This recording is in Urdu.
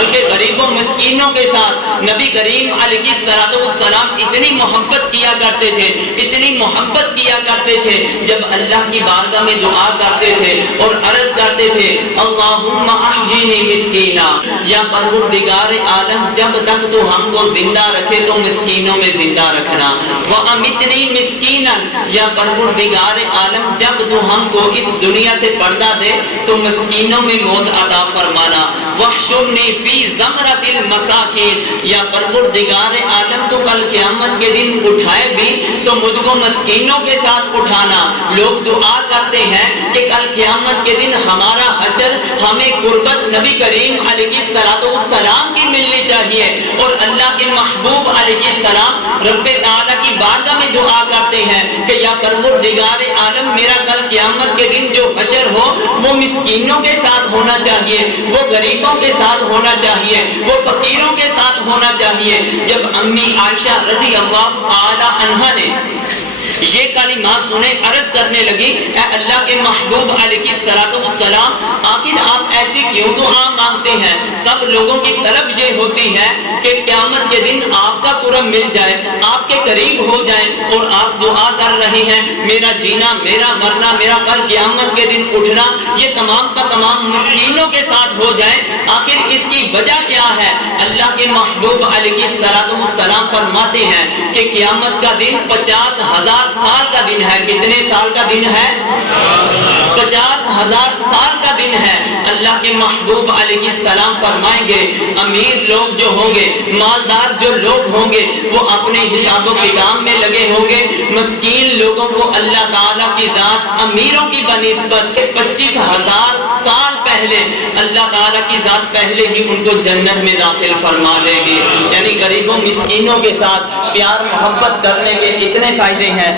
بلکہ غریبوں مسکینوں کے ساتھ نبی کریم علیہ السلام اتنی محبت کیا کرتے تھے، اتنی محبت کیا کرتے تھے، جب اللہ کی بارگاہ میں دعا کرتے تھے اور عرض کرتے تھے اللہم احیینی مسکینا، یا پروردگار عالم جب تک تو ہم کو زندہ رکھے تو مسکینوں میں زندہ رکھنا، وَأَمِتْنِي مِسْكِينًا، یا پروردگار عالم جب تو ہم کو اس دنیا سے پردہ دے تو مسکینوں میں موت عطا فرمانا، وَاحْشُرْنِي فِي زَمْرَةِ الْمَسَاكِينِ، یا پروردگار عالم تو کل قیامت کے دن اٹھائے بھی تو مجھ کو مسکینوں کے ساتھ اٹھانا۔ لوگ دعا کرتے ہیں کہ کل قیامت کے دن ہمارا حشر ہمیں قربت نبی کریم علیہ السلام کی ملنی چاہیے، اور اللہ کے محبوب علیہ السلام رب تعالیٰ کی بارگاہ میں دعا کرتے ہیں کہ یا پروردگار عالم میرا کل قیامت کے دن جو حشر ہو وہ مسکینوں کے ساتھ ہونا چاہیے، وہ غریبوں کے ساتھ ہونا چاہیے، وہ فقیروں کے ساتھ ہونا چاہیے۔ جب امی عائشہ رضی اللہ تعالی عنہا نے یہ کلمات سنے، عرض کرنے لگی اے اللہ کے محبوب علیہ السلام، آخر آپ ایسی کیوں دعا مانگتے ہیں؟ سب لوگوں کی طلب یہ ہوتی ہے کہ قیامت کے دن آپ کا قرب مل جائے، آپ کے قریب ہو جائیں، اور آپ دعا کر رہے ہیں میرا جینا، میرا مرنا، میرا کل قیامت کے دن اٹھنا یہ تمام کا تمام مسکینوں کے ساتھ ہو جائے۔ آخر اس کی وجہ کیا ہے؟ اللہ کے محبوب علیہ السلام فرماتے ہیں کہ قیامت کا دن 50,000 سال کا دن ہے۔ کتنے سال کا دن ہے؟ 50,000 سال کا دن ہے۔ اللہ کے محبوب علیہ السلام فرمائیں گے امیر لوگ جو ہوں گے، مالدار جو لوگ ہوں گے وہ اپنے حساب و کتاب میں لگے ہوں گے، مسکین لوگوں کو اللہ تعالیٰ کی ذات امیروں کی بنسبت 25,000 سال پہلے اللہ تعالیٰ کی ذات پہلے ہی ان کو جنت میں داخل فرما دے گی۔ یعنی غریبوں مسکینوں کے ساتھ پیار محبت کرنے کے اتنے فائدے ہیں۔